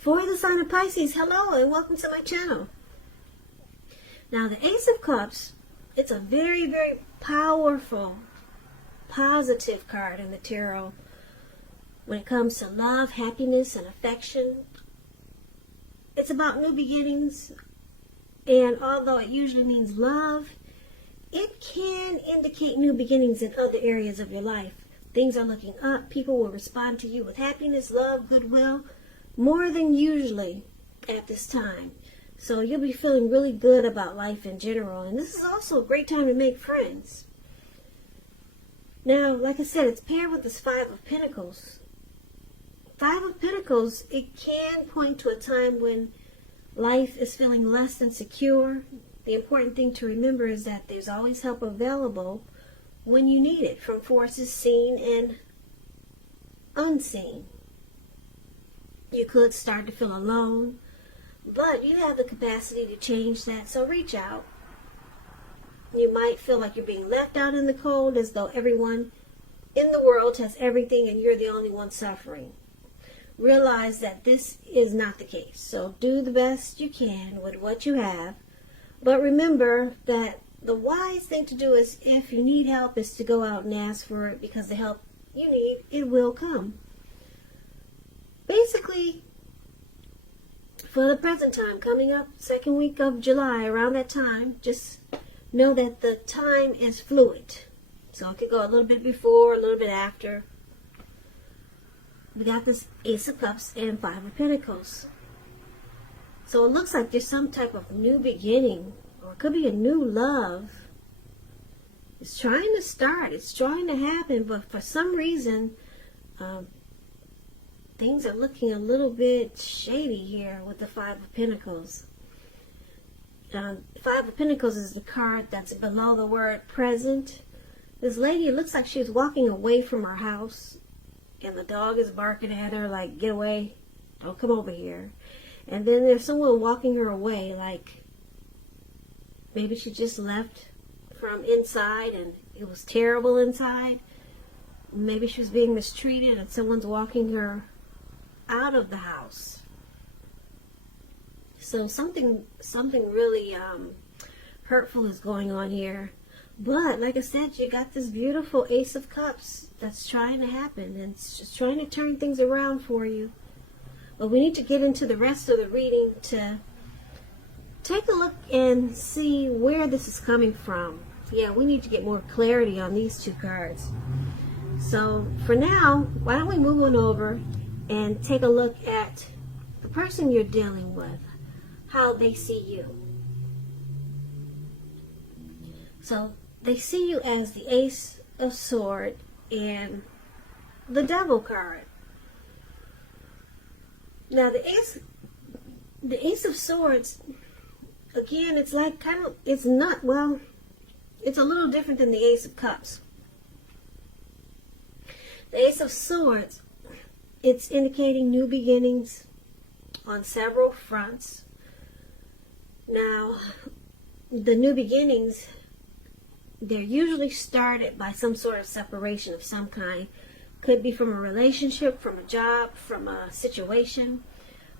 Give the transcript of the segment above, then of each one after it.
For the sign of Pisces, hello and welcome to my channel. Now the Ace of Cups, it's a very, very powerful, positive card in the tarot when it comes to love, happiness, and affection. It's about new beginnings, and although it usually means love, it can indicate new beginnings in other areas of your life. Things are looking up. People will respond to you with happiness, love, goodwill, more than usually at this time. So you'll be feeling really good about life in general. And this is also a great time to make friends. Now, like I said, it's paired with this Five of Pentacles. Five of Pentacles, it can point to a time when life is feeling less than secure. The important thing to remember is that there's always help available when you need it, from forces seen and unseen. You could start to feel alone, but you have the capacity to change that, so reach out. You might feel like you're being left out in the cold, as though everyone in the world has everything and you're the only one suffering. Realize that this is not the case, so do the best you can with what you have. But remember that the wise thing to do is, if you need help, is to go out and ask for it, because the help you need, it will come. Basically, for the present time, coming up second week of July, around that time, just know that the time is fluid. So it could go a little bit before, a little bit after. We got this Ace of Cups and Five of Pentacles. So it looks like there's some type of new beginning, or it could be a new love. It's trying to start. It's trying to happen, but for some reason, things are looking a little bit shady here with the Five of Pentacles. Five of Pentacles is the card that's below the word present. This lady, it looks like she was walking away from her house, and the dog is barking at her like, get away, don't come over here. And then there's someone walking her away, like maybe she just left from inside and it was terrible inside. Maybe she was being mistreated and someone's walking her out of the house. So something really hurtful is going on here. But like I said, you got this beautiful Ace of Cups that's trying to happen, and it's just trying to turn things around for you. But we need to get into the rest of the reading to take a look and see where this is coming from. Yeah, we need to get more clarity on these two cards. So for now, why don't we move on over and take a look at the person you're dealing with, how they see you. So they see you as the Ace of Swords and the Devil card. Now the Ace of Swords, again, it's like it's a little different than the Ace of Cups. The Ace of Swords, it's indicating new beginnings on several fronts. Now, the new beginnings, they're usually started by some sort of separation of some kind. Could be from a relationship, from a job, from a situation.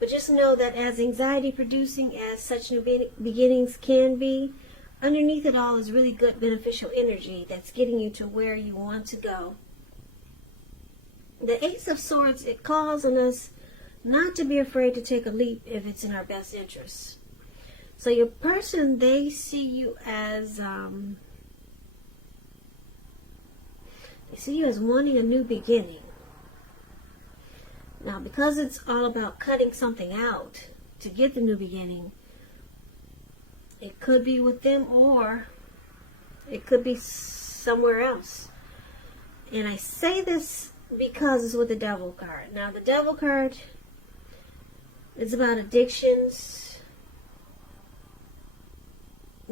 But just know that as anxiety producing as such new beginnings can be, underneath it all is really good beneficial energy that's getting you to where you want to go. The Ace of Swords, it calls on us not to be afraid to take a leap if it's in our best interest. So your person, they see you as wanting a new beginning. Now, because it's all about cutting something out to get the new beginning, it could be with them or it could be somewhere else. And I say this because it's with the Devil card. Now, the Devil card is about addictions,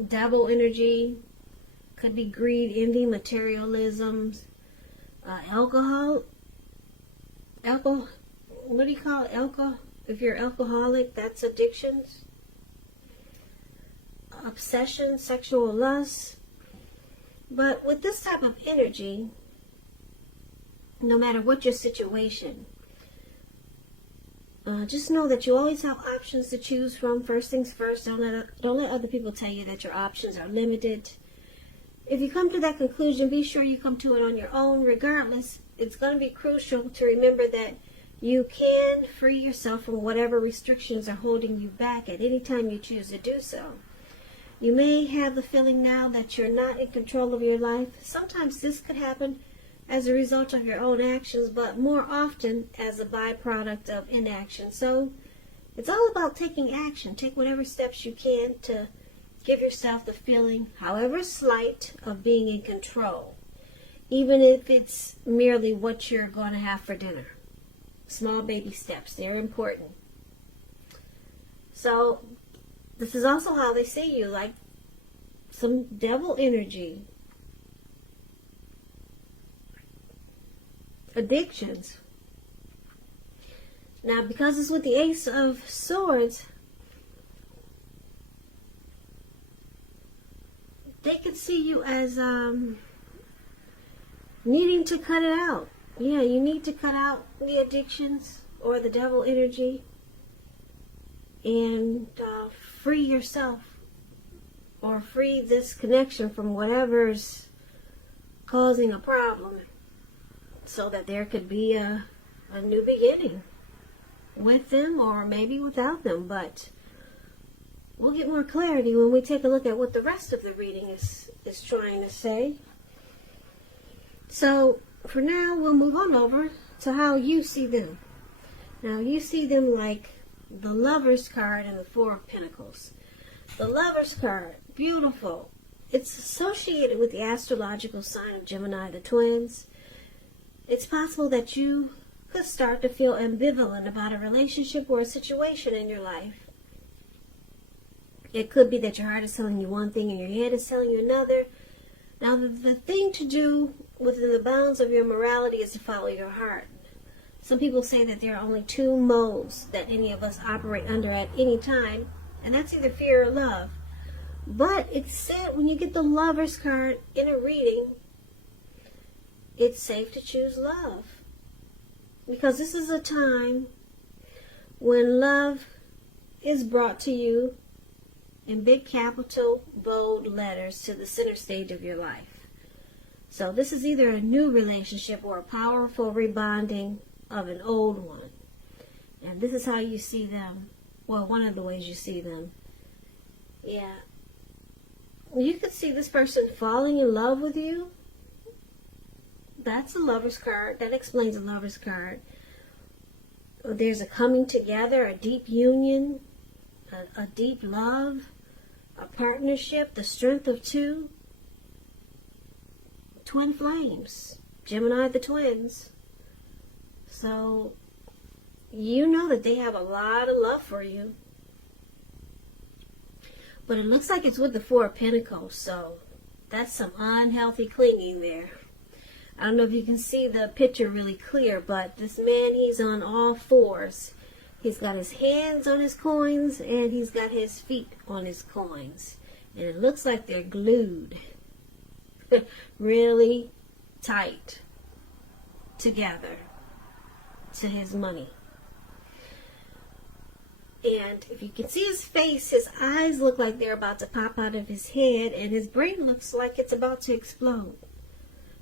devil energy, could be greed, envy, materialism, alcohol, what do you call it? Alcohol? If you're alcoholic, that's addictions. Obsession, sexual lust. But with this type of energy, no matter what your situation, just know that you always have options to choose from. First things first, don't let other people tell you that your options are limited. If you come to that conclusion, be sure you come to it on your own. Regardless, it's going to be crucial to remember that you can free yourself from whatever restrictions are holding you back at any time you choose to do so. You may have the feeling now that you're not in control of your life. Sometimes this could happen as a result of your own actions, but more often as a byproduct of inaction. So it's all about taking action. Take whatever steps you can to give yourself the feeling, however slight, of being in control, even if it's merely what you're going to have for dinner. Small baby steps, they're important. So this is also how they see you, like some devil energy. Addictions. Now, because it's with the Ace of Swords, they can see you as needing to cut it out. Yeah, you need to cut out the addictions or the devil energy and free yourself, or free this connection from whatever's causing a problem, so that there could be a new beginning with them, or maybe without them. But we'll get more clarity when we take a look at what the rest of the reading is trying to say. So for now, we'll move on over to how you see them. Now, you see them like the Lover's card and the Four of Pentacles. The Lover's card, beautiful. It's associated with the astrological sign of Gemini, the twins. It's possible that you could start to feel ambivalent about a relationship or a situation in your life. It could be that your heart is telling you one thing and your head is telling you another. Now, the thing to do within the bounds of your morality is to follow your heart. Some people say that there are only two modes that any of us operate under at any time, and that's either fear or love. But it's said when you get the Lover's card in a reading, it's safe to choose love. Because this is a time when love is brought to you in big capital, bold letters to the center stage of your life. So this is either a new relationship or a powerful rebonding of an old one. And this is how you see them. Well, one of the ways you see them. Yeah. You could see this person falling in love with you. That's a Lover's card. That explains a Lover's card. There's a coming together, a deep union, a deep love, a partnership, the strength of two. Twin flames. Gemini, the twins. So, you know that they have a lot of love for you. But it looks like it's with the Four of Pentacles, so that's some unhealthy clinging there. I don't know if you can see the picture really clear, but this man, he's on all fours. He's got his hands on his coins, and he's got his feet on his coins. And it looks like they're glued really tight together to his money. And if you can see his face, his eyes look like they're about to pop out of his head, and his brain looks like it's about to explode.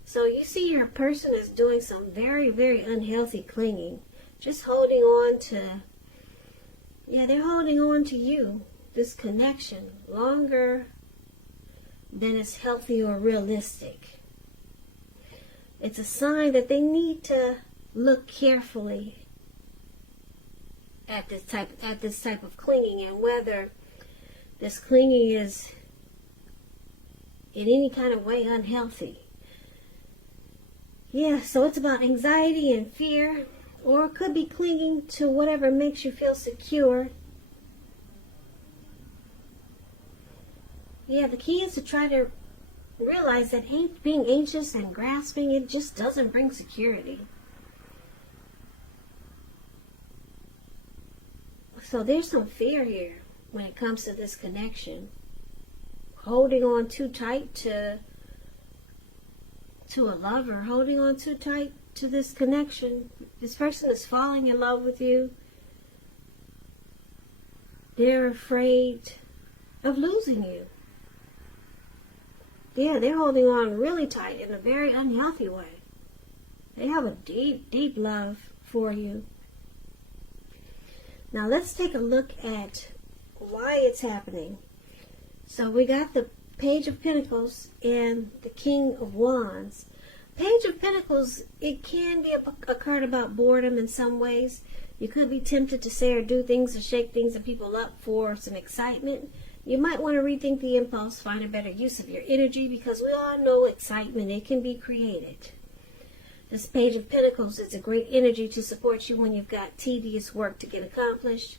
So you see your person is doing some very, very unhealthy clinging. Just holding on to, they're holding on to you, this connection, longer than is healthy or realistic. It's a sign that they need to look carefully at this type of clinging, and whether this clinging is in any kind of way unhealthy. Yeah, so it's about anxiety and fear, or it could be clinging to whatever makes you feel secure. Yeah, the key is to try to realize that being anxious and grasping, it just doesn't bring security. So there's some fear here when it comes to this connection. Holding on too tight to a lover, holding on too tight to this connection. This person is falling in love with you. they're afraid of losing you. Yeah, they're holding on really tight in a very unhealthy way. They have a deep, deep love for you. Now let's take a look at why it's happening. So we got the Page of Pentacles and the King of Wands. Page of Pentacles, it can be a card about boredom in some ways. You could be tempted to say or do things or shake things that people up for some excitement. You might want to rethink the impulse, find a better use of your energy, because we all know excitement, it can be created. This Page of Pentacles is a great energy to support you when you've got tedious work to get accomplished.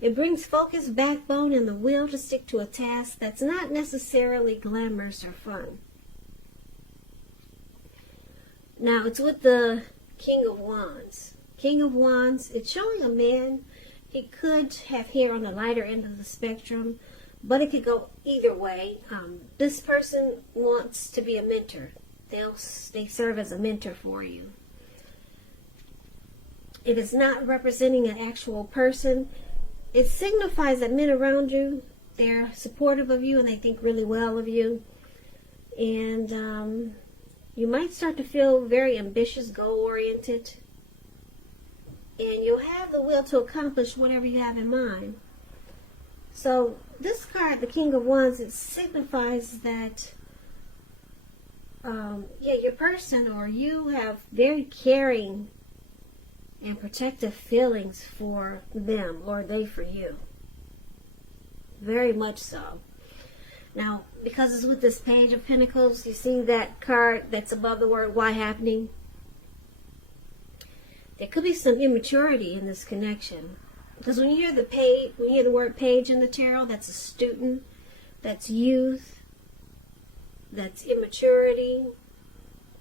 It brings focus, backbone, and the will to stick to a task that's not necessarily glamorous or fun. Now, it's with the King of Wands. King of Wands, it's showing a man. He could have hair on the lighter end of the spectrum, but it could go either way. This person wants to be a mentor. They serve as a mentor for you. If it's not representing an actual person, it signifies that men around you, they're supportive of you and they think really well of you. And you might start to feel very ambitious, goal-oriented. And you'll have the will to accomplish whatever you have in mind. So this card, the King of Wands, it signifies that your person or you have very caring and protective feelings for them, or they for you. Very much so. Now, because it's with this Page of Pentacles, you see that card that's above the word why happening? There could be some immaturity in this connection. Because when you hear the word page in the tarot, that's a student, that's youth, that's immaturity,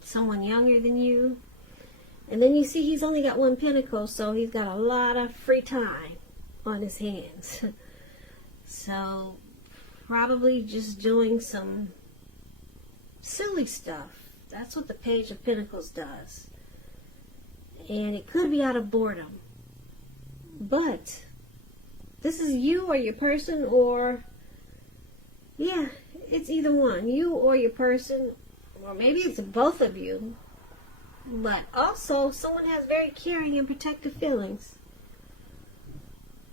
someone younger than you. And then you see he's only got one pentacle, so he's got a lot of free time on his hands. So probably just doing some silly stuff. That's what the Page of Pentacles does. And it could be out of boredom. But this is you or your person, or it's either one. You or your person, or maybe it's both of you. But also, someone has very caring and protective feelings.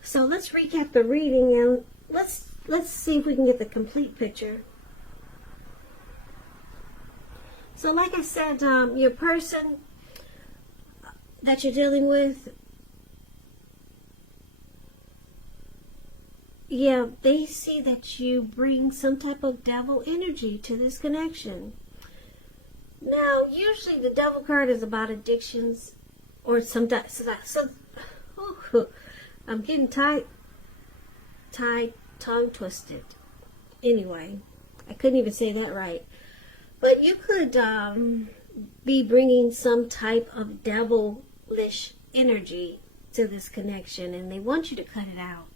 So let's recap the reading and let's see if we can get the complete picture. So like I said, your person that you're dealing with, they see that you bring some type of devil energy to this connection. Now, usually the devil card is about addictions, or I'm getting tongue twisted. Anyway, I couldn't even say that right. But you could be bringing some type of devilish energy to this connection, and they want you to cut it out.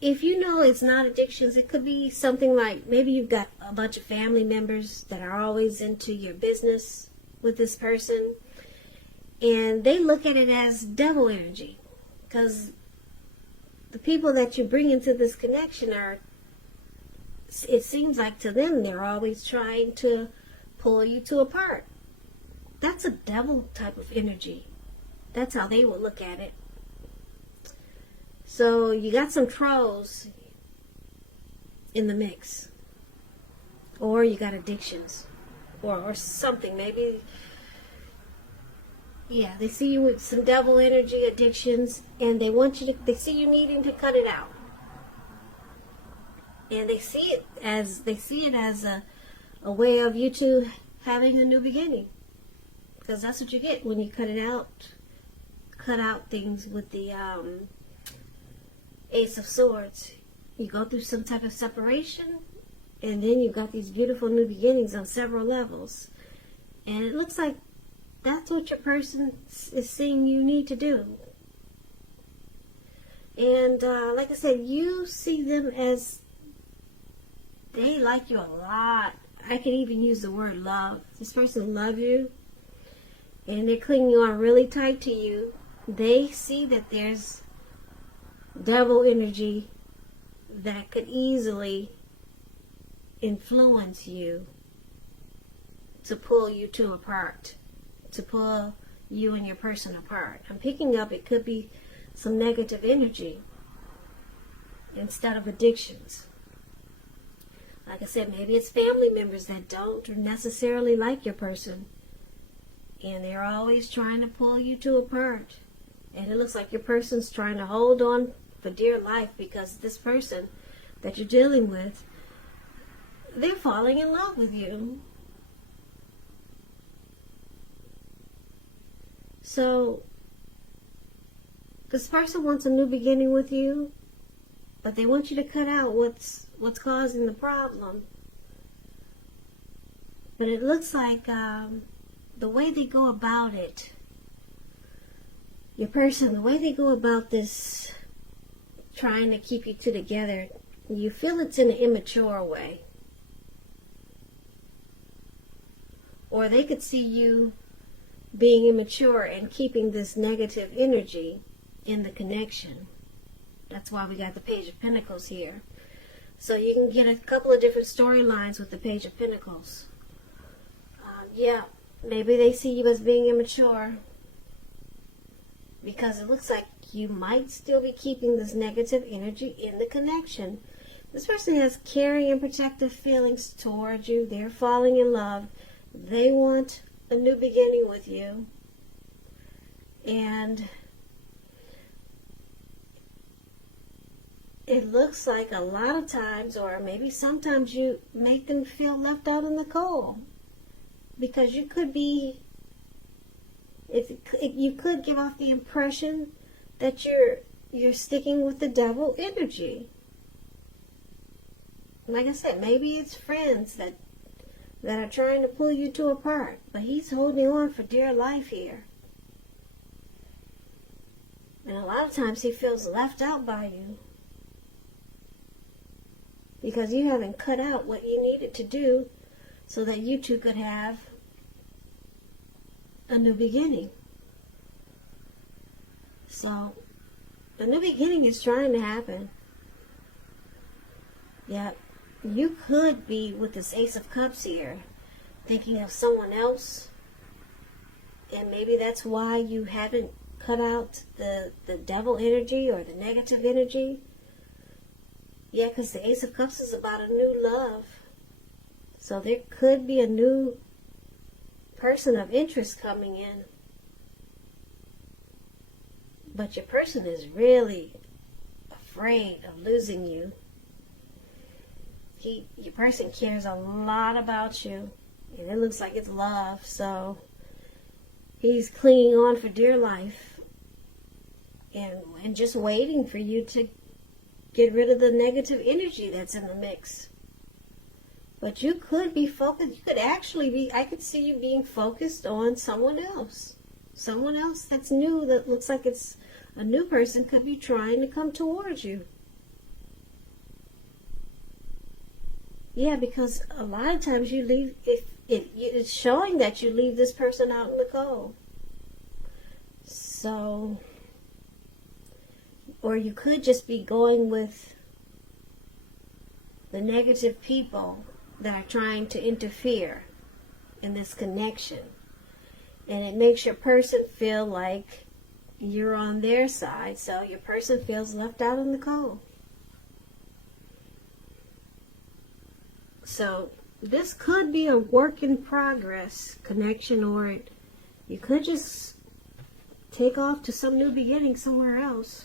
If you know it's not addictions, it could be something like maybe you've got a bunch of family members that are always into your business with this person, and they look at it as devil energy, because the people that you bring into this connection it seems like to them, they're always trying to pull you two apart. That's a devil type of energy. That's how they will look at it. So you got some trolls in the mix. Or you got addictions. Or something. Maybe, they see you with some devil energy, addictions, and they see you needing to cut it out. And they see it as a way of you two having a new beginning. Because that's what you get when you cut it out. Cut out things with the Ace of Swords. You go through some type of separation, and then you've got these beautiful new beginnings on several levels. And it looks like that's what your person is seeing you need to do. And like I said, you see them as they like you a lot. I could even use the word love. This person loves you, and they're clinging on really tight to you. They see that there's devil energy that could easily influence you to pull you two apart, to pull you and your person apart. I'm picking up it could be some negative energy instead of addictions. Like I said, maybe it's family members that don't necessarily like your person, and they're always trying to pull you two apart. And it looks like your person's trying to hold on for dear life because this person that you're dealing with, they're falling in love with you. So, this person wants a new beginning with you, but they want you to cut out what's causing the problem. But it looks like the way they go about it, your person, the way they go about this, trying to keep you two together, you feel it's in an immature way. Or they could see you being immature and keeping this negative energy in the connection. That's why we got the Page of Pentacles here. So you can get a couple of different storylines with the Page of Pentacles. Yeah, maybe they see you as being immature because it looks like you might still be keeping this negative energy in the connection. This person has caring and protective feelings towards you. They're falling in love. They want a new beginning with you. And it looks like a lot of times, or maybe sometimes, you make them feel left out in the cold. Because you could be, if you could give off the impression that you're sticking with the devil energy. Like I said, maybe it's friends that are trying to pull you two apart, but he's holding on for dear life here. And a lot of times he feels left out by you because you haven't cut out what you needed to do so that you two could have a new beginning. So, a new beginning is trying to happen. Yeah, you could be with this Ace of Cups here, thinking of someone else, and maybe that's why you haven't cut out the devil energy or the negative energy. Yeah, because the Ace of Cups is about a new love. So there could be a new person of interest coming in. But your person is really afraid of losing you. Your person cares a lot about you. And it looks like it's love. So he's clinging on for dear life. And just waiting for you to get rid of the negative energy that's in the mix. But you could be focused. You could actually be, I could see you being focused on someone else. Someone else that's new, that looks like it's a new person, could be trying to come towards you. Yeah, because a lot of times you leave, if it's showing that you leave this person out in the cold. So, or you could just be going with the negative people that are trying to interfere in this connection. And it makes your person feel like you're on their side, so your person feels left out in the cold. So this could be a work in progress connection, or you could just take off to some new beginning somewhere else.